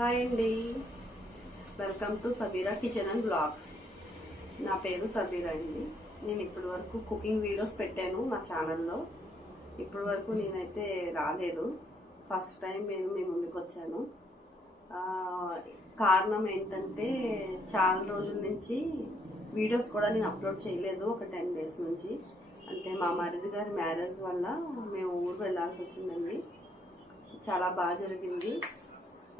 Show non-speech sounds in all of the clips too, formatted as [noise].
Hi అండి welcome to Sabira kitchen and vlogs నా పేరు సబీరా అండి. నేను ఇప్పటి వరకు కుకింగ్ వీడియోస్ పెట్టాను మా ఛానల్లో ఇప్పటి వరకు నేనైతే రాలేదు. ఫస్ట్ టైం నేను మీ ముందుకు వచ్చాను. కారణం ఏంటంటే చాలా రోజుల నుంచి వీడియోస్ కూడా నేను అప్లోడ్ చేయలేదు ఒక టెన్ డేస్ నుంచి. అంటే మా మరిది గారి మ్యారేజ్ వల్ల మేము ఊరు వెళ్ళాల్సి వచ్చిందండి. చాలా బాగా జరిగింది.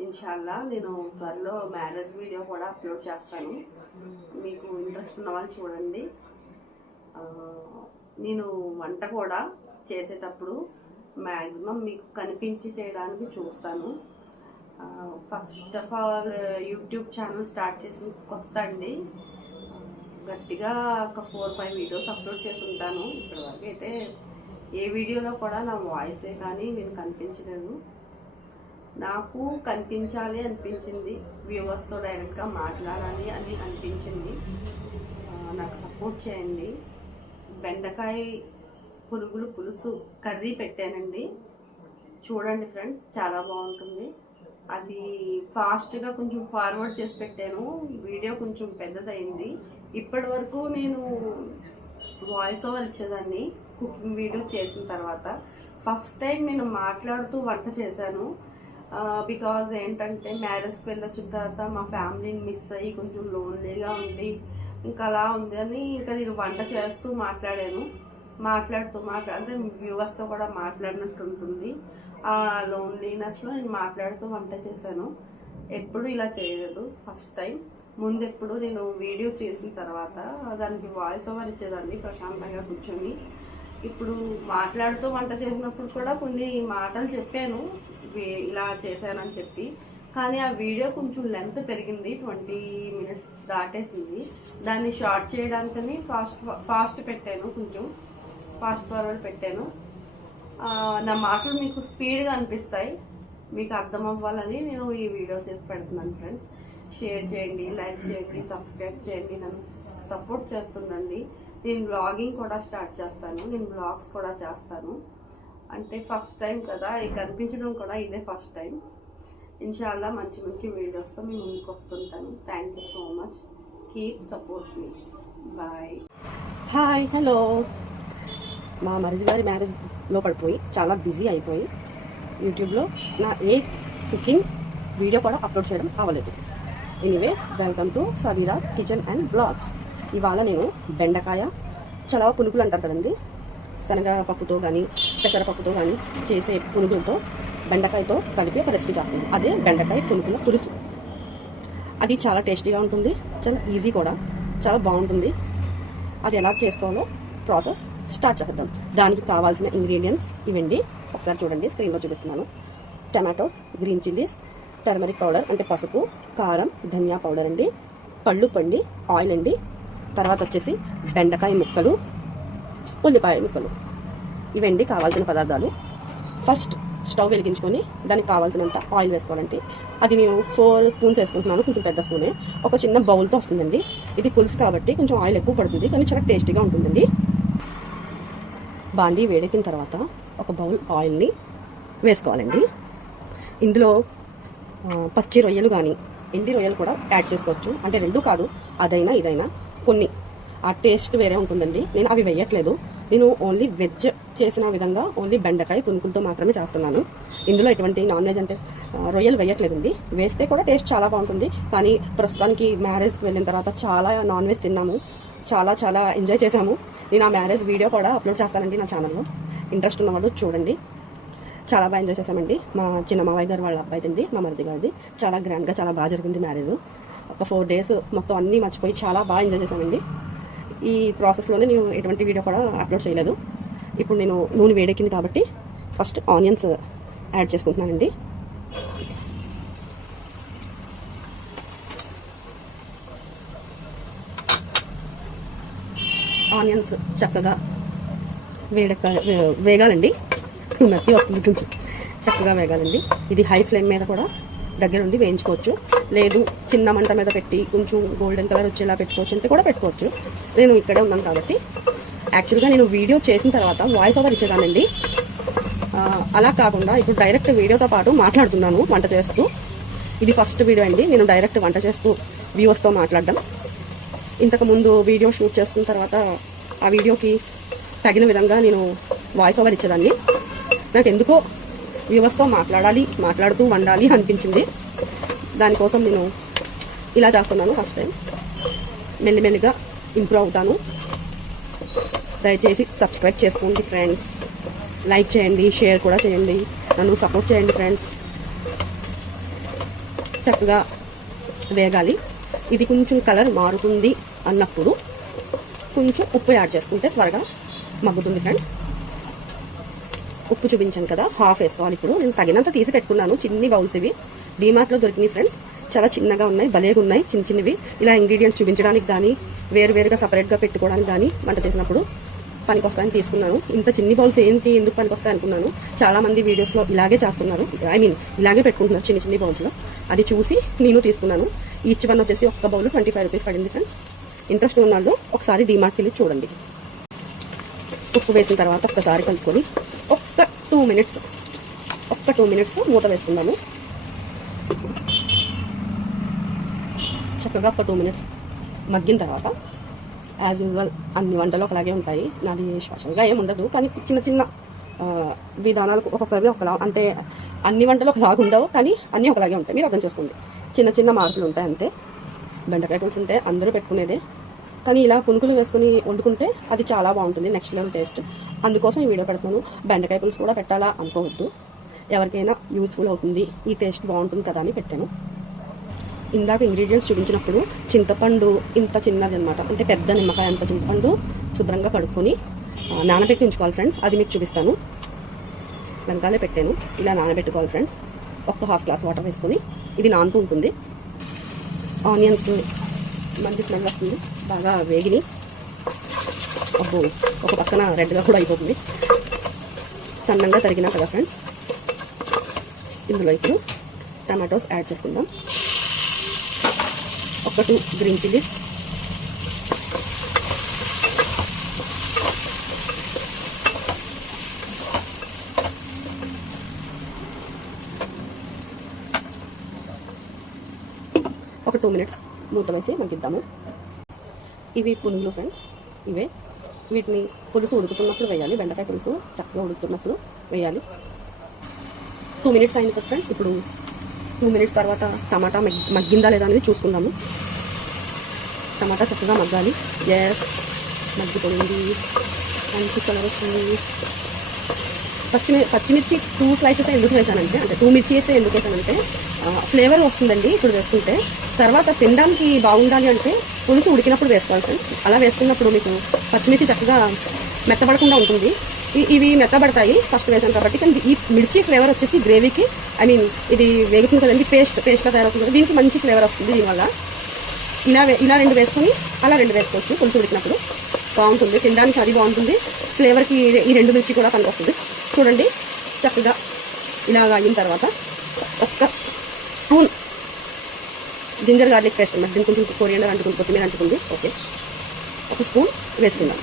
ఇన్షాల్లా నేను త్వరలో మ్యారేజ్ వీడియో కూడా అప్లోడ్ చేస్తాను. మీకు ఇంట్రెస్ట్ ఉన్న వాళ్ళు చూడండి. నేను వంట కూడా చేసేటప్పుడు మ్యాక్సిమం మీకు కనిపించి చేయడానికి చూస్తాను. First of all YouTube channel start చేసిన కొత్త అండి. గట్టిగా ఒక ఫోర్ ఫైవ్ వీడియోస్ అప్లోడ్ చేసి ఉంటాను. ఇప్పటివరకు అయితే ఏ వీడియోలో కూడా నా వాయిసే కానీ నేను కనిపించలేదు. నాకు కనిపించాలి అనిపించింది. వ్యూవర్స్తో డైరెక్ట్గా మాట్లాడాలి అని అనిపించింది. నాకు సపోర్ట్ చేయండి. బెండకాయ పురుగులు పులుసు కర్రీ పెట్టానండి. చూడండి ఫ్రెండ్స్ చాలా బాగుంటుంది. అది ఫాస్ట్గా కొంచెం ఫార్వర్డ్ చేసి పెట్టాను. వీడియో కొంచెం పెద్దదైంది ఇప్పటి వరకు నేను వాయిస్ ఓవర్ ఇచ్చేదాన్ని కుకింగ్ వీడియో చేసిన తర్వాత. ఫస్ట్ టైం నేను మాట్లాడుతూ వంట చేశాను. బికాజ్ ఏంటంటే మ్యారేజ్కి వెళ్ళొచ్చిన తర్వాత మా ఫ్యామిలీని మిస్ అయ్యి కొంచెం లోన్లీగా ఉండి ఇంకా అలా ఉంది అని ఇంకా నేను వంట చేస్తూ మాట్లాడాను. మాట్లాడుతూ మాట్లాడితే వ్యూవర్స్తో కూడా మాట్లాడినట్టు ఉంటుంది. ఆ లోన్లీనెస్లో నేను మాట్లాడుతూ వంట చేశాను. ఎప్పుడు ఇలా చేయలేదు ఫస్ట్ టైం ముందు ఎప్పుడు నేను వీడియో చేసిన తర్వాత దానికి వాయిస్ ఓవర్ ఇచ్చేదాన్ని ప్రశాంతంగా కూర్చొని. ఇప్పుడు మాట్లాడుతూ వంట చేసినప్పుడు కూడా కొన్ని మాటలు చెప్పాను. ఇలా చేశానని చెప్పి. కానీ ఆ వీడియో కొంచెం లెంత్ పెరిగింది. ట్వంటీ మినిట్స్ దాటేసింది. దాన్ని షార్ట్ చేయడానికని ఫాస్ట్ ఫాస్ట్ పెట్టాను కొంచెం. ఫాస్ట్ ఫార్వర్డ్ పెట్టాను. నా మాటలు మీకు స్పీడ్గా అనిపిస్తాయి. మీకు అర్థం అవ్వాలని నేను ఈ వీడియో చేసి పెడుతున్నాను ఫ్రెండ్స్. షేర్ చేయండి లైక్ చేయండి సబ్స్క్రైబ్ చేయండి. నన్ను సపోర్ట్ చేస్తుండండి. నేను బ్లాగింగ్ కూడా స్టార్ట్ చేస్తాను. నేను బ్లాగ్స్ కూడా చేస్తాను. అంటే ఫస్ట్ టైం కదా కనిపించడం కూడా ఇదే ఫస్ట్ టైం ఇన్షాల్లా మంచి మంచి వీడియోస్తో మీ ముందుకు వస్తుంటాను. Thank you so much keep support me bye hi hello మా మరిది గారి మ్యారేజ్లో పడిపోయి చాలా బిజీ అయిపోయి యూట్యూబ్లో నా ఏ కుకింగ్ వీడియో కూడా అప్లోడ్ చేయడం అవ్వలేదు. Anyway welcome to Saveera kitchen and vlogs ఇవాళ నేను బెండకాయ చలవ పునుగులు అంటారు కదండి. శనగపప్పుతో కానీ పెసరపప్పుతో కానీ చేసే పునుగులతో బెండకాయతో కలిపి ఒక రెసిపీ చేస్తాను. అదే బెండకాయ పునుగుల పులుసు. అది చాలా టేస్టీగా ఉంటుంది చాలా ఈజీ కూడా చాలా బాగుంటుంది. అది ఎలా చేసుకోవాలో ప్రాసెస్ స్టార్ట్ చేద్దాం. దానికి కావాల్సిన ఇంగ్రీడియంట్స్ ఇవండి. ఒకసారి చూడండి స్క్రీన్లో చూపిస్తున్నాను. Tomatoes green chillies turmeric powder అంటే పసుపు కారం ధనియా పౌడర్ అండి పళ్ళు పండి ఆయిల్ అండి తర్వాత వచ్చేసి బెండకాయ ముక్కలు ఉల్లిపాయ ముక్కలు. ఇవండి కావాల్సిన పదార్థాలు. ఫస్ట్ స్టవ్ వెలిగించుకొని దానికి కావాల్సినంత ఆయిల్ వేసుకోవాలండి అది నేను ఫోర్ స్పూన్స్ వేసుకుంటున్నాను కొంచెం పెద్ద స్పూనే. ఒక చిన్న బౌల్తో వస్తుందండి. ఇది పులుసు కాబట్టి కొంచెం ఆయిల్ ఎక్కువ పడుతుంది కానీ చాలా టేస్టీగా ఉంటుందండి. బాండీ వేడెక్కిన తర్వాత ఒక బౌల్ ఆయిల్ని వేసుకోవాలండి. ఇందులో పచ్చి రొయ్యలు కానీ ఎండి రొయ్యలు కూడా యాడ్ చేసుకోవచ్చు. అంటే రెండు కాదు అదైనా ఇదైనా కొన్ని. ఆ టేస్ట్ వేరే ఉంటుందండి. నేను అవి వేయట్లేదు. నేను ఓన్లీ వెజ్ చేసిన విధంగా ఓన్లీ బెండకాయ పునుకులతో మాత్రమే చేస్తున్నాను. ఇందులో ఎటువంటి నాన్ వెజ్ అంటే రొయ్యలు వేయట్లేదండి. వేస్తే కూడా టేస్ట్ చాలా బాగుంటుంది. కానీ ప్రస్తుతానికి మ్యారేజ్కి వెళ్ళిన తర్వాత చాలా నాన్ వెజ్ తిన్నాము. చాలా చాలా ఎంజాయ్ చేశాము. నేను ఆ మ్యారేజ్ వీడియో కూడా అప్లోడ్ చేస్తానండి నా ఛానల్లో. ఇంట్రెస్ట్ ఉన్నవాళ్ళు చూడండి. చాలా బాగా ఎంజాయ్ చేశామండి. మా చిన్న మావయ్య గారు వాళ్ళ అబ్బాయి అండి మా మరిది గారిది. చాలా గ్రాండ్గా చాలా బాగా జరిగింది మ్యారేజ్. ఒక ఫోర్ డేస్ మొత్తం అన్నీ మర్చిపోయి చాలా బాగా ఎంజాయ్ చేశానండి ఈ ప్రాసెస్లోనే నేను ఎటువంటి వీడియో కూడా అప్లోడ్ చేయలేదు. ఇప్పుడు నేను నూనె వేడెక్కింది కాబట్టి ఫస్ట్ ఆనియన్స్ యాడ్ చేసుకుంటున్నానండి. ఆనియన్స్ చక్కగా వేడెక్క వేగాలండి. నత్తి వస్తుంది కొంచెం చక్కగా వేగాలండి. ఇది హై ఫ్లేమ్ మీద కూడా దగ్గరుండి వేయించుకోవచ్చు. లేదు చిన్న మంట మీద పెట్టి కొంచెం గోల్డెన్ కలర్ వచ్చేలా పెట్టుకోవచ్చు అంటే కూడా పెట్టుకోవచ్చు. నేను ఇక్కడే ఉన్నాను కాబట్టి. యాక్చువల్గా నేను వీడియో చేసిన తర్వాత వాయిస్ ఓవర్ ఇచ్చేదానండి అలా కాకుండా ఇప్పుడు డైరెక్ట్ వీడియోతో పాటు మాట్లాడుతున్నాను వంట చేస్తూ. ఇది ఫస్ట్ వీడియో అండి. నేను డైరెక్ట్ వంట చేస్తూ వ్యూవర్స్తో మాట్లాడడం. ఇంతకు ముందు వీడియో షూట్ చేసుకున్న తర్వాత ఆ వీడియోకి తగిన విధంగా నేను వాయిస్ ఓవర్ ఇచ్చేదాన్ని. నాకు ఎందుకో వ్యూవర్స్తో మాట్లాడాలి మాట్లాడుతూ వండాలి అనిపించింది. దానికోసం నేను ఇలా చేస్తున్నాను ఫస్ట్ టైం మెల్లిమెల్లిగా ఇంప్రూవ్ అవుతాను. దయచేసి సబ్స్క్రైబ్ చేసుకోండి ఫ్రెండ్స్ లైక్ చేయండి షేర్ కూడా చేయండి. నన్ను సపోర్ట్ చేయండి ఫ్రెండ్స్ చక్కగా వేగాలి. ఇది కొంచెం కలర్ మారుతుంది అన్నప్పుడు కొంచెం ఉప్పు యాడ్ చేసుకుంటే త్వరగా మగ్గుతుంది ఫ్రెండ్స్ ఉప్పు చూపించాను కదా హాఫ్ వేసుకోవాలి ఇప్పుడు. నేను తగినంత తీసి పెట్టుకున్నాను. చిన్ని బౌల్స్ ఇవి. డీమార్ట్లో దొరికినాయి ఫ్రెండ్స్ చాలా చిన్నగా ఉన్నాయి భలేగా ఉన్నాయి చిన్న చిన్నవి. ఇలా ఇంగ్రీడియంట్స్ చూపించడానికి కానీ వేరు వేరుగా సపరేట్గా పెట్టుకోవడానికి కానీ వంట చేసినప్పుడు పనికొస్తాయని తీసుకున్నాను. ఇంత చిన్ని బౌల్స్ ఏంటి ఎందుకు పనికొస్తాయి అనుకున్నాను. చాలా మంది వీడియోస్లో ఇలాగే చేస్తున్నారు. ఐ మీన్ ఇలాగే పెట్టుకుంటున్నారు చిన్న చిన్ని బౌల్స్లో అది చూసి నేను తీసుకున్నాను. ఈచ్ వన్ వచ్చేసి ఒక్క బౌల్ ట్వంటీ ఫైవ్ రూపీస్ పడింది ఫ్రెండ్స్ ఇంట్రెస్ట్ ఉన్నాళ్ళు ఒకసారి డీమార్ట్కి వెళ్ళి చూడండి. ఉప్పు వేసిన తర్వాత ఒక్కసారి కలుపుకొని ఒక్క టూ మినిట్స్ ఒక్క టూ మినిట్స్ మూత వేసుకున్నాను చక్కగా ఒక టూ మినిట్స్ మగ్గిన తర్వాత యాజ్ యూజువల్ అన్ని వంటలు ఒకలాగే ఉంటాయి. నాది స్పెషల్గా ఏమి ఉండదు. కానీ చిన్న చిన్న విధానాలు ఒక్కొక్కరివి ఒకలా అంటే అన్ని వంటలు ఒకలాగా ఉండవు కానీ అన్నీ ఒకలాగే ఉంటాయి. మీరు అర్థం చేసుకోండి. చిన్న చిన్న మార్పులు ఉంటాయి అంతే. బెండకాయ పులుసు ఉంటే అందరూ పెట్టుకునేదే. కానీ ఇలా పునుకులు వేసుకుని వండుకుంటే అది చాలా బాగుంటుంది. నెక్స్ట్ లెవెల్ టేస్ట్ అందుకోసం ఈ వీడియో పెడుతున్నాను. బెండకాయ పులుసు కూడా పెట్టాలా? అనుకోవద్దు. ఎవరికైనా యూస్ఫుల్ అవుతుంది. ఈ టేస్ట్ బాగుంటుంది కదా అని పెట్టాను. ఇందాక ఇంగ్రీడియంట్స్ చూపించినప్పుడు చింతపండు ఇంత చిన్నది అనమాట అంటే పెద్ద నిమ్మకాయ అంత చింతపండు శుభ్రంగా కడుక్కొని నానబెట్టి ఉంచుకోవాలి ఫ్రెండ్స్ అది మీకు చూపిస్తాను. వెనకాలే పెట్టాను. ఇలా నానబెట్టుకోవాలి ఫ్రెండ్స్ ఒక్క హాఫ్ గ్లాస్ వాటర్ వేసుకొని ఇది నానుతూ ఉంటుంది. ఆనియన్స్ మంచి స్మెల్ వస్తుంది. బాగా వేగిని. అబ్బో ఒక పక్కన రెడ్గా కూడా అయిపోతుంది. సన్నంగా తరిగినా కదా ఫ్రెండ్స్ ఇందులో ఇప్పుడు టమాటోస్ యాడ్ చేసుకుందాం. ఒక టూ గ్రీన్ చిల్లీస్. ఒక టూ మినిట్స్ మూత వేసి మగ్గిద్దాము ఇవి పునుగులు ఫ్రెండ్స్ ఇవే. వీటిని పులుసు ఉడుకుతున్నప్పుడు వేయాలి. బెండకాయ పులుసు చక్కగా ఉడుకుతున్నప్పుడు వేయాలి. టూ మినిట్స్ అయింది కదా ఫ్రెండ్స్ ఇప్పుడు టూ మినిట్స్ తర్వాత టమాటా మగ్గిందా లేదా అనేది చూసుకుందాము. టమాటా చక్కగా మగ్గాలి. ఎస్ మగ్గిపోయింది. మంచి కలర్ వస్తుంది. పచ్చిమి పచ్చిమిర్చి టూ స్లైసెస్ ఎందుకు వేసానంటే అంటే టూ మిర్చి వేస్తే ఎందుకు వేసానంటే ఫ్లేవర్ వస్తుందండి ఇప్పుడు వేసుకుంటే తర్వాత తినడానికి బాగుండాలి అంటే పులుసు ఉడికినప్పుడు వేసుకోవాలి ఫ్రెండ్స్ అలా వేసుకున్నప్పుడు మీకు పచ్చిమిర్చి చక్కగా మెత్తబడకుండా ఉంటుంది. ఇవి మెత్తబడతాయి ఫస్ట్ వేసాను కాబట్టి. కానీ ఈ మిర్చి ఫ్లేవర్ వచ్చేసి గ్రేవీకి ఐ మీన్ ఇది వేగుతుంది కదండి పేస్ట్ పేస్ట్గా తయారవుతుంది దీనికి మంచి ఫ్లేవర్ వస్తుంది దీనివల్ల. ఇలా ఇలా రెండు వేసుకొని అలా రెండు వేసుకోవచ్చు పులుసు ఉడికినప్పుడు. బాగుంటుంది తినడానికి అది బాగుంటుంది. ఫ్లేవర్కి ఈ- రెండు మిర్చి కూడా పనికొస్తుంది. చూడండి చక్కగా ఇలా అయిన తర్వాత ఒక్క స్పూన్ జింజర్ గార్లిక్ పేస్ట్ అన్నమాట. దీనికి కొంచెం కొరియండర్ అంటుకుంది కొత్తిమీర అంటుకుంది. ఓకే. ఒక స్పూన్ వేసుకుందాం.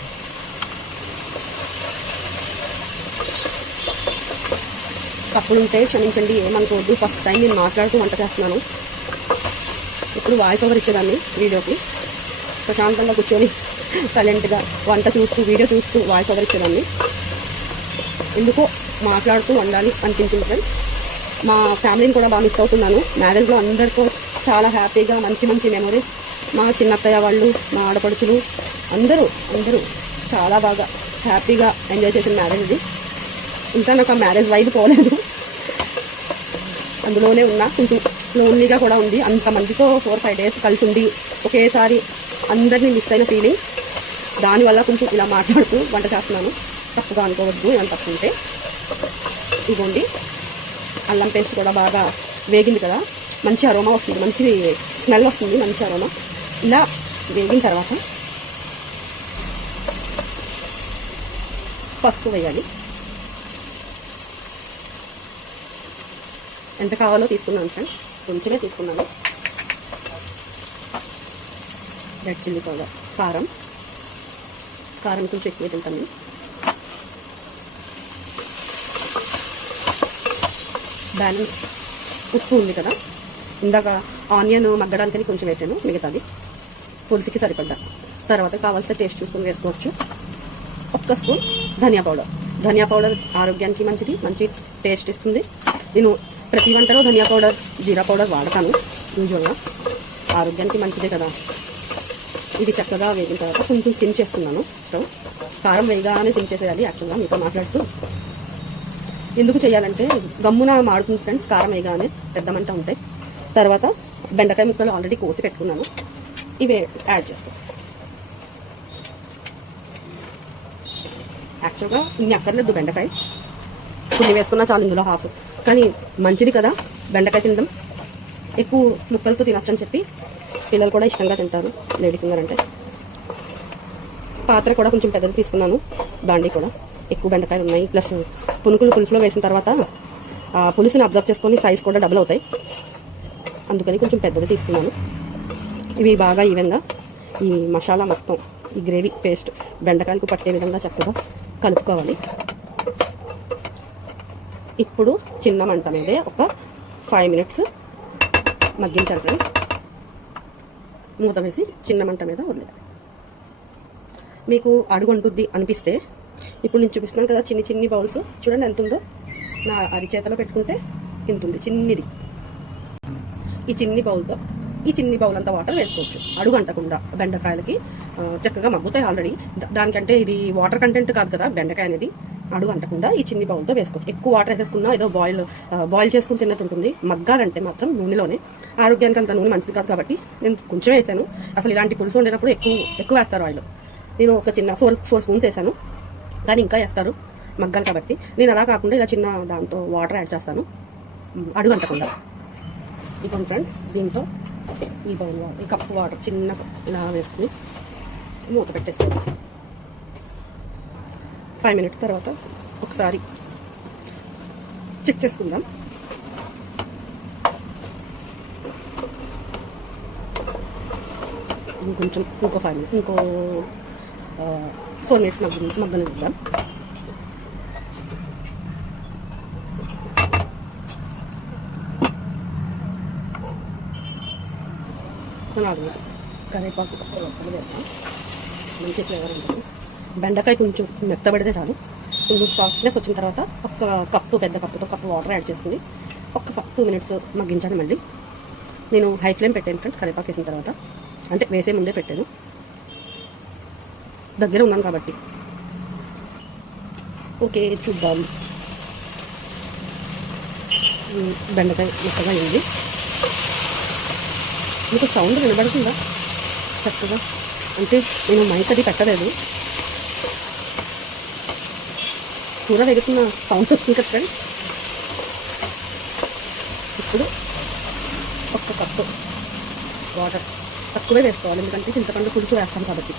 తప్పులుంటే క్షమించండి ఏమనుకోవద్దు. ఫస్ట్ టైం నేను మాట్లాడుతూ వంట చేస్తున్నాను. ఇప్పుడు వాయిస్ ఓవర్ ఇచ్చేదాన్ని వీడియోకి ప్రశాంతంగా కూర్చొని సైలెంట్గా వంట చూస్తూ వీడియో చూస్తూ వాయిస్ ఓవర్ ఇచ్చేదాన్ని. ఎందుకో మాట్లాడుతూ వండాలి అనిపించింది ఫ్రెండ్స్ మా ఫ్యామిలీని కూడా బాగా మిస్ అవుతున్నాను. మ్యారేజ్లో అందరితో చాలా హ్యాపీగా మంచి మంచి మెమరీస్ మా చిన్నత్తయ్య వాళ్ళు మా ఆడపడుచులు అందరూ అందరూ చాలా బాగా హ్యాపీగా ఎంజాయ్ చేసిన మ్యారేజ్ ఇది. ఇంకా నాకు ఆ మ్యారేజ్ వైపు పోలేదు. అందులోనే ఉన్నా. కొంచెం లోన్లీగా కూడా ఉంది. అంతమందితో ఫోర్ ఫైవ్ డేస్ కలిసి ఉండి ఒకేసారి అందరినీ మిస్ అయిన ఫీలింగ్ దానివల్ల కొంచెం ఇలా మాట్లాడుతూ వంట చేస్తున్నాను. తప్పుగా అనుకోవద్దు ఏమైనా తప్పు ఉంటే. ఇదిగోండి. అల్లం పేస్ట్ కూడా బాగా వేగింది కదా. మంచి అరోమా వస్తుంది. మంచి స్మెల్ వస్తుంది. మంచి అరోమా ఇలా వేగిన తర్వాత పసుపు వేయాలి. ఎంత కావాలో తీసుకున్నాను ఫ్రెండ్స్ కొంచెమే తీసుకున్నాను. రెడ్ చిల్లీ పౌడర్ కారం. కారం కొంచెం ఎక్కువ తింటాను. బ్యాలెన్స్ ఉప్పు ఉంది కదా. ఇందాక ఆనియన్ మగ్గడానికని కొంచెం వేసాను మిగతాది. పులుసుకి సరిపడ్డా. తర్వాత కావాల్సిన టేస్ట్ చూసుకొని వేసుకోవచ్చు. ఒక్క స్పూన్ ధనియా పౌడర్ ధనియా పౌడర్ ఆరోగ్యానికి మంచిది మంచి టేస్ట్ ఇస్తుంది. నేను ప్రతి వంటలో ధనియా పౌడర్ జీరా పౌడర్ వాడతాను. యూజువల్గా ఆరోగ్యానికి మంచిదే కదా. ఇది చక్కగా వేగిన తర్వాత కొంచెం సిమ్ చేస్తున్నాను స్టవ్. కారం వేయగానే సిమ్ చేసేయాలి యాక్చువల్గా మీతో మాట్లాడుతూ. ఎందుకు చేయాలంటే గమ్మున మాడుతుంది ఫ్రెండ్స్ కారం వేయగానే పెద్ద మంట ఉంటాయి తర్వాత బెండకాయ ముక్కలు ఆల్రెడీ కోసి పెట్టుకున్నాను. ఇవే యాడ్ చేస్తాను యాక్చువల్గా ఇన్ని అక్కర్లేదు బెండకాయ. కొన్ని వేసుకున్నా చాలు ఇందులో హాఫ్. కానీ మంచిది కదా? బెండకాయ తినడం ఎక్కువ ముక్కలతో తినొచ్చని చెప్పి పిల్లలు కూడా ఇష్టంగా తింటారు లేడీ ఫింగర్ అంటే పాత్ర కూడా కొంచెం పెద్దది తీసుకున్నాను దాండి కూడా. ఎక్కువ బెండకాయలు ఉన్నాయి. ప్లస్ పునుకులు పులుసులో వేసిన తర్వాత ఆ పులుసుని అబ్జర్వ్ చేసుకొని సైజ్ కూడా డబుల్ అవుతాయి. అందుకని కొంచెం పెద్దది తీసుకున్నాను. ఇవి బాగా ఈవెన్గా ఈ మసాలా మొత్తం ఈ గ్రేవీ పేస్ట్ బెండకాయలకు పట్టే విధంగా చక్కగా కలుపుకోవాలి. ఇప్పుడు చిన్న మంట మీదే ఒక ఫైవ్ మినిట్స్ మగ్గించాలి ఫ్రెండ్స్ మూత వేసి చిన్న మంట మీద వదిలేయాలి. మీకు అడుగు ఉంటుంది అనిపిస్తే ఇప్పుడు నేను చూపిస్తున్నాను కదా చిన్ని చిన్ని బౌల్స్ చూడండి ఎంత ఉందో. నా అరిచేతలో పెట్టుకుంటే ఇంత ఉంది. చిన్నిది. ఈ చిన్ని బౌల్తో ఈ చిన్ని బౌల్ అంతా వాటర్ వేసుకోవచ్చు. అడుగు అంటకుండా బెండకాయలకి చక్కగా మగ్గుతాయి ఆల్రెడీ దానికంటే ఇది వాటర్ కంటెంట్ కాదు కదా బెండకాయ అనేది. అడుగు అంటకుండా ఈ చిన్ని బౌల్తో వేసుకోవచ్చు. ఎక్కువ వాటర్ వేసేసుకున్నా ఏదో బాయిల్ బాయిల్ చేసుకుని తిన్నట్టు ఉంటుంది. మగ్గాలంటే మాత్రం నూనెలోనే. ఆరోగ్యానికి అంత నూనె మంచిది కాదు కాబట్టి నేను కొంచెం వేసాను. అసలు ఇలాంటి పులుసు ఉండేటప్పుడు ఎక్కువ ఎక్కువ వేస్తారు ఆయిల్. నేను ఒక చిన్న ఫోర్ ఫోర్ స్పూన్స్ వేసాను. కానీ ఇంకా వేస్తారు. మగ్గాలి కాబట్టి. నేను అలా కాకుండా ఇలా చిన్న దాంతో వాటర్ యాడ్ చేస్తాను. అడుగు అంటకుండా. ఇప్పుడు ఫ్రెండ్స్ దీంతో ఈ బౌల్ వాటర్ ఈ కప్పు వాటర్ చిన్న ఇలా వేసుకుని మూత పెట్టేసుకోవాలి. ఫైవ్ మినిట్స్ తర్వాత ఒకసారి చెక్ చేసుకుందాం. ఇంకొంచెం ఇంకో ఫైవ్ మినిట్స్ ఇంకో ఫోర్ మినిట్స్ మగ్గ మగ్గనిద్దాం నాలుగు కరివేపాకు లోపల వేద్దాం. మంచి ఫ్లేవర్ ఉంటుంది. బెండకాయ కొంచెం మెత్తబడితే చాలు. కొంచెం సాఫ్ట్నెస్ వచ్చిన తర్వాత ఒక కప్పు పెద్ద కప్పుతో కప్పు వాటర్ యాడ్ చేసుకుని ఒక టూ మినిట్స్ మగ్గించాను మళ్ళీ. నేను హై ఫ్లేమ్ పెట్టాను ఫ్రెండ్స్ కరివేపాకు వేసిన తర్వాత. అంటే వేసే ముందే పెట్టాను. దగ్గర ఉన్నాను కాబట్టి. ఓకే చూద్దాం. బెండకాయ మెత్తగా అయింది. మీకు సౌండ్ వినబడుతుందా? చక్కగా. అంటే నేను మైక్ అది పెట్టలేదు. కూర వేగుతున్న సౌండ్ వస్తుంది కదా ఫ్రెండ్స్ ఇప్పుడు ఒక్క కప్పు వాటర్ తక్కువే వేసుకోవాలి. ఎందుకంటే చింతపండు పులుసు వేస్తాం కాబట్టి.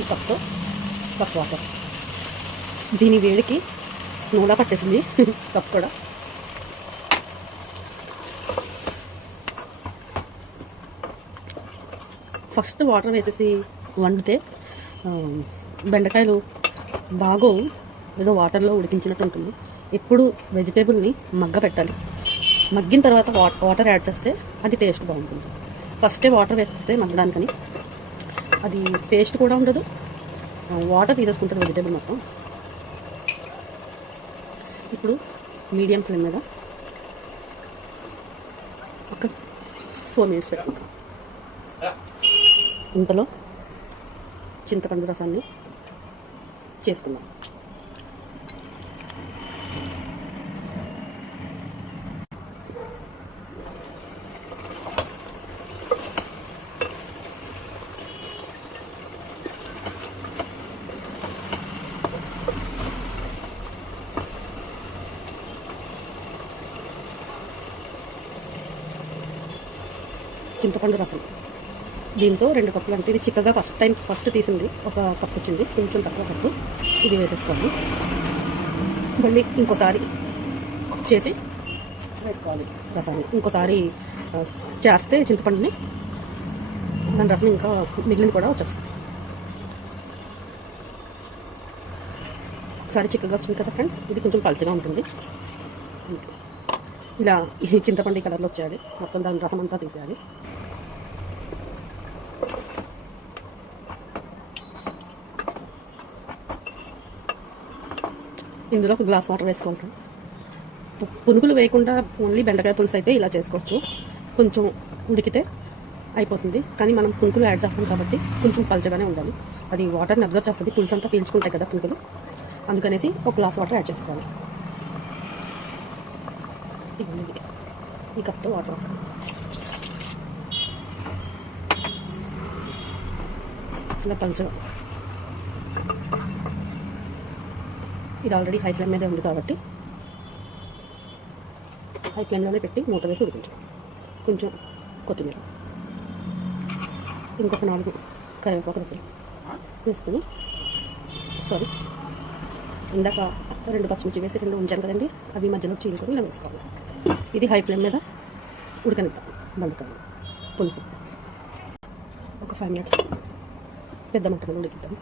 ఈ కప్పు కప్ వాటర్ దీని వేడికి స్నోలా పట్టేసింది. [laughs] కప్ కూడా. ఫస్ట్ వాటర్ వేసేసి వండితే బెండకాయలు బాగోవు ఏదో వాటర్లో ఉడికించినట్టు ఉంటుంది. ఎప్పుడు వెజిటేబుల్ని మగ్గ పెట్టాలి. మగ్గిన తర్వాత వా వాటర్ యాడ్ చేస్తే అది టేస్ట్ బాగుంటుంది. ఫస్టే వాటర్ వేసేస్తే మగ్గడానికని అది టేస్ట్ కూడా ఉండదు. వాటర్ తీసేసుకుంటుంది వెజిటేబుల్ మొత్తం. ఇప్పుడు మీడియం ఫ్లేమ్ మీద ఒక ఫోర్ మినిట్స్ పెట్టుకుంటాం ఇంతలో చింతపండు రసాన్ని చేసుకుందాం చింతపండు రసం దీంతో రెండు కప్పులు అంటే ఇది చిక్కగా ఫస్ట్ టైం ఫస్ట్ తీసింది. ఒక కప్పు వచ్చింది. కొంచెం తక్కువ కప్పు ఇది వేసేసుకోవాలి. మళ్ళీ ఇంకోసారి చేసి వేసుకోవాలి రసాన్ని. ఇంకోసారి చేస్తే చింతపండుని దాని రసం ఇంకా మిగిలిన కూడా వచ్చేస్తుంది. ఒకసారి చిక్కగా వచ్చింది కదా ఫ్రెండ్స్? ఇది కొంచెం పలుచగా ఉంటుంది. ఇలా ఈ చింతపండు కలర్లో వచ్చేయాలి. మొత్తం దాని రసం అంతా తీసేయాలి. ఇందులో ఒక గ్లాస్ వాటర్ వేసుకుంటాం. పునుగులు వేయకుండా ఓన్లీ బెండకాయ పులుసు అయితే ఇలా చేసుకోవచ్చు. కొంచెం ఉడికితే అయిపోతుంది. కానీ మనం పునుకులు యాడ్ చేస్తాం కాబట్టి కొంచెం పలచగానే ఉండాలి. అది వాటర్ని అబ్జర్వ్ చేస్తుంది. పులుసు అంతా పీల్చుకుంటాయి కదా పునుకులు అందుకనేసి ఒక గ్లాస్ వాటర్ యాడ్ చేసుకోవాలి. ఈ కప్తో వాటర్ వస్తుంది. ఇలా పలచగా ఇది ఆల్రెడీ హై ఫ్లేమ్ మీదే ఉంది కాబట్టి హై ఫ్లేమ్లోనే పెట్టి మూత వేసి ఉడికించు. కొంచెం కొత్తిమీర. ఇంకొక నాలుగు కరివేపాకు రెక్కలు వేసుకుని సారీ ఇందాక రెండు పచ్చిమిర్చి వేసి రెండు ఉంచాను కదండి అవి మధ్యలో చీలుకొని ఇలా వేసుకోవాలి. ఇది హై ఫ్లేమ్ మీద ఉడకనిద్దాం బండకాయ పులుసు. ఒక ఫైవ్ మినిట్స్ పెద్ద మంటలో ఉడికిద్దాం.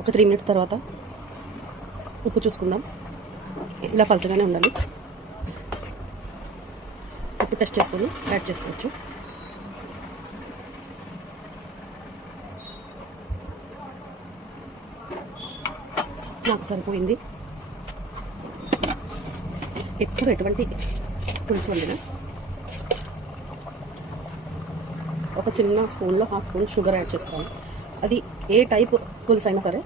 ఒక త్రీ మినిట్స్ తర్వాత ఉప్పు చూసుకుందాం. ఇలా పలచగానే ఉండాలి. ఉప్పు టెస్ట్ చేసుకొని యాడ్ చేసుకోవచ్చు. నాకు సరిపోయింది. ఎప్పుడు ఎటువంటి పులుసు వండినా ఒక చిన్న స్పూన్లో హాఫ్ స్పూన్ షుగర్ యాడ్ చేసుకోవాలి. అది ఏ టైప్ పులుసు అయినా సరే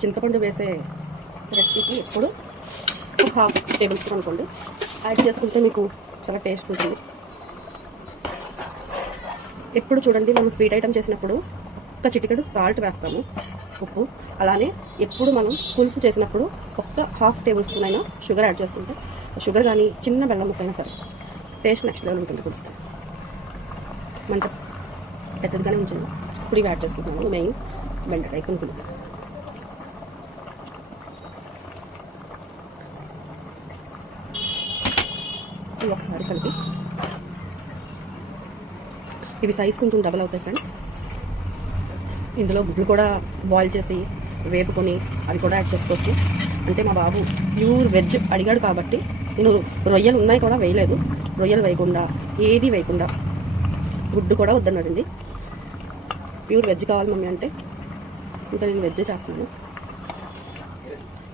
చింతపండు వేసే రెసిపీకి ఎప్పుడు ఒక హాఫ్ టేబుల్ స్పూన్ అనుకోండి. యాడ్ చేసుకుంటే మీకు చాలా టేస్ట్ ఉంటుంది. ఎప్పుడు చూడండి మనం స్వీట్ ఐటమ్ చేసినప్పుడు ఒక చిటికెడు సాల్ట్ వేస్తాము ఉప్పు. అలానే ఎప్పుడు మనం పులుసు చేసినప్పుడు ఒక్క హాఫ్ టేబుల్ స్పూన్ అయినా షుగర్ యాడ్ చేసుకుంటే షుగర్ కానీ చిన్న బెల్లం ముక్క అయినా సరే టేస్ట్ నెక్స్ట్ లెవెల్ ఉంటుంది పులుసు మంట పెద్దదిగానే ఉంచండి. ఇప్పుడు ఇవి యాడ్ చేసుకుంటున్నాము మెయిన్ బెండకాయ కొనుక్కుంటాం ఇవి ఒకసారి కలిపి. ఇవి సైజ్ కొంచెం డబల్ అవుతాయి ఫ్రెండ్స్ ఇందులో గుడ్లు కూడా బాయిల్ చేసి వేపుకొని అది కూడా యాడ్ చేసుకోవచ్చు. అంటే మా బాబు ప్యూర్ వెజ్ అడిగాడు కాబట్టి నేను రొయ్యలు ఉన్నాయి కూడా వేయలేదు. రొయ్యలు వేయకుండా ఏది వేయకుండా గుడ్డు కూడా వద్దన్నాడండి ప్యూర్ వెజ్ కావాలి మమ్మీ అంటే. ఇంకా నేను వెజ్ చేస్తున్నాను.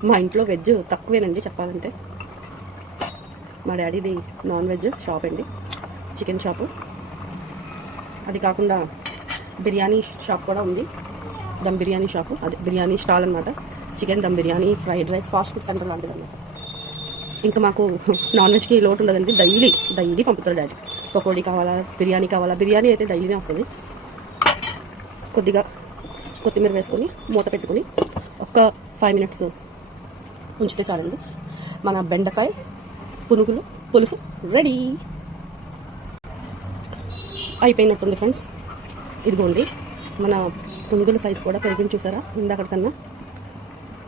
మా ఇంట్లో వెజ్ తక్కువేనండి చెప్పాలంటే. మా డాడీది నాన్ వెజ్ షాప్ అండి. Chicken shop. అది కాకుండా బిర్యానీ షాప్ కూడా ఉంది. దమ్ బిర్యానీ షాపు. అది బిర్యానీ స్టాల్ అనమాట chicken dum biryani fried rice fast food centre లాంటిది అనమాట ఇంకా మాకు నాన్ వెజ్కి లోటు ఉండదండి. డైలీ డైలీ పంపుతారు డాడీ. పకోడీ కావాలా బిర్యానీ కావాలా? బిర్యానీ అయితే డైలీ వస్తుంది. కొద్దిగా కొత్తిమీర వేసుకొని మూత పెట్టుకొని ఒక్క ఫైవ్ మినిట్స్ ఉంచితే చాలండి. మన బెండకాయ పునుగులు పులుసు రెడీ అయిపోయినట్టుంది ఫ్రెండ్స్ ఇదిగోండి మన పునుగుల సైజ్ కూడా పెరిగింది చూసారా? ఇందాక కన్నా.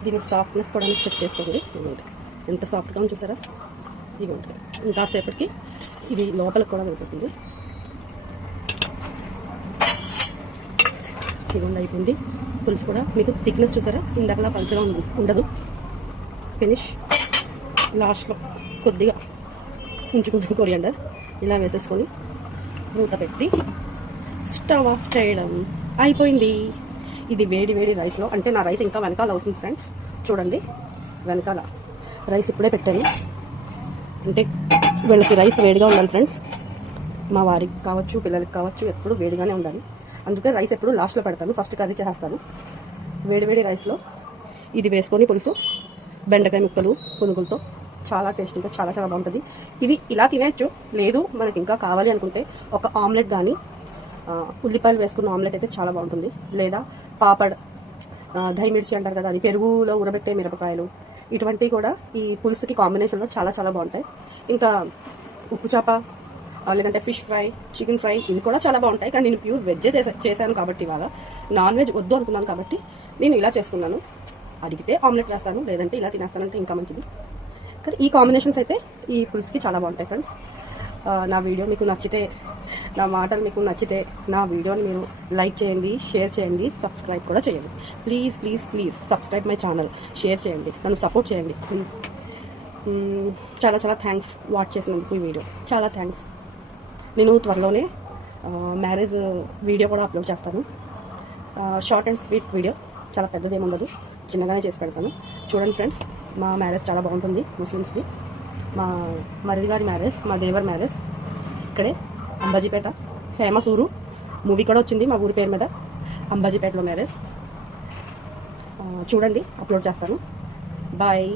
దీని సాఫ్ట్నెస్ కూడా చెక్ చేసుకోండి. ఇదిగోండి ఎంత సాఫ్ట్గా ఉంది చూసారా? ఇదిగోండి ఇంకాసేపటికి ఇది లోపలికి కూడా వెళ్ళిపోతుంది. ఇదిగోండి అయిపోయింది. పులుసు కూడా మీకు థిక్నెస్ చూసారా? ఇందాకలా పంచగా ఉండదు. ఫినిష్ లాస్ట్లో కొద్దిగా ఉంచుకున్న కొరియండర్. ఇలా వేసేసుకొని మూత పెట్టి స్టవ్ ఆఫ్ చేయడం అయిపోయింది. ఇది వేడి వేడి రైస్లో. అంటే నా రైస్ ఇంకా వెనకాల అవుతుంది ఫ్రెండ్స్. చూడండి. వెనకాల రైస్ ఇప్పుడే పెట్టాను. అంటే వీళ్ళకి రైస్ వేడిగా ఉండాలి ఫ్రెండ్స్. మా వారికి కావచ్చు పిల్లలకి కావచ్చు ఎప్పుడు వేడిగానే ఉండాలి. అందుకే రైస్ ఎప్పుడు లాస్ట్లో పెడతాను. ఫస్ట్ కర్రీ చేస్తాను వేడి వేడి రైస్లో ఇది వేసుకొని పులుసు బెండకాయ ముక్కలు పునుగులతో చాలా టేస్టీగా చాలా చాలా బాగుంటుంది ఇది ఇలా తినేయచ్చు లేదు మనకి ఇంకా కావాలి అనుకుంటే ఒక ఆమ్లెట్ కానీ ఉల్లిపాయలు వేసుకున్న ఆమ్లెట్ అయితే చాలా బాగుంటుంది. లేదా పాపడ్ ఆ, దహి మిర్చి అంటారు కదా అది పెరుగులో ఉరబెట్టే మిరపకాయలు. ఇటువంటివి కూడా ఈ పులుసుకి కాంబినేషన్లో చాలా చాలా బాగుంటాయి. ఇంకా ఉప్పు చేప లేదంటే ఫిష్ ఫ్రై చికెన్ ఫ్రై ఇవి కూడా చాలా బాగుంటాయి. కానీ నేను ప్యూర్ వెజ్ చేసా చేశాను కాబట్టి ఇవాళ. నాన్ వెజ్ వద్దు అనుకున్నాను కాబట్టి నేను ఇలా చేసుకున్నాను. అడిగితే ఆమ్లెట్ వేస్తాను. లేదంటే ఇలా తినేస్తానంటే ఇంకా మంచిది. ఈ కాంబినేషన్స్ అయితే ఈ పులుసుకి చాలా బాగుంటాయి ఫ్రెండ్స్ నా వీడియో మీకు నచ్చితే నా మాటలు మీకు నచ్చితే నా వీడియోని మీరు లైక్ చేయండి షేర్ చేయండి సబ్స్క్రైబ్ కూడా చేయండి. Please please please subscribe my channel share చేయండి నన్ను సపోర్ట్ చేయండి. ప్లీజ్ చాలా చాలా థ్యాంక్స్ వాచ్ చేసినందుకు ఈ వీడియో. చాలా థ్యాంక్స్ నేను త్వరలోనే మ్యారేజ్ వీడియో కూడా అప్లోడ్ చేస్తాను. షార్ట్ అండ్ స్వీట్ వీడియో చాలా పెద్దది చిన్నగానే చేసి పెడతాను. చూడండి ఫ్రెండ్స్ మా మ్యారేజ్ చాలా బాగుంటుంది ముస్లిమ్స్ది. మా మరిది గారి మ్యారేజ్ మా దేవర్ మ్యారేజ్. ఇక్కడే అంబాజీపేట ఫేమస్ ఊరు. మూవీ కూడా వచ్చింది మా ఊరి పేరు మీద అంబాజీపేటలో మ్యారేజ్. చూడండి అప్లోడ్ చేస్తాను. బాయ్.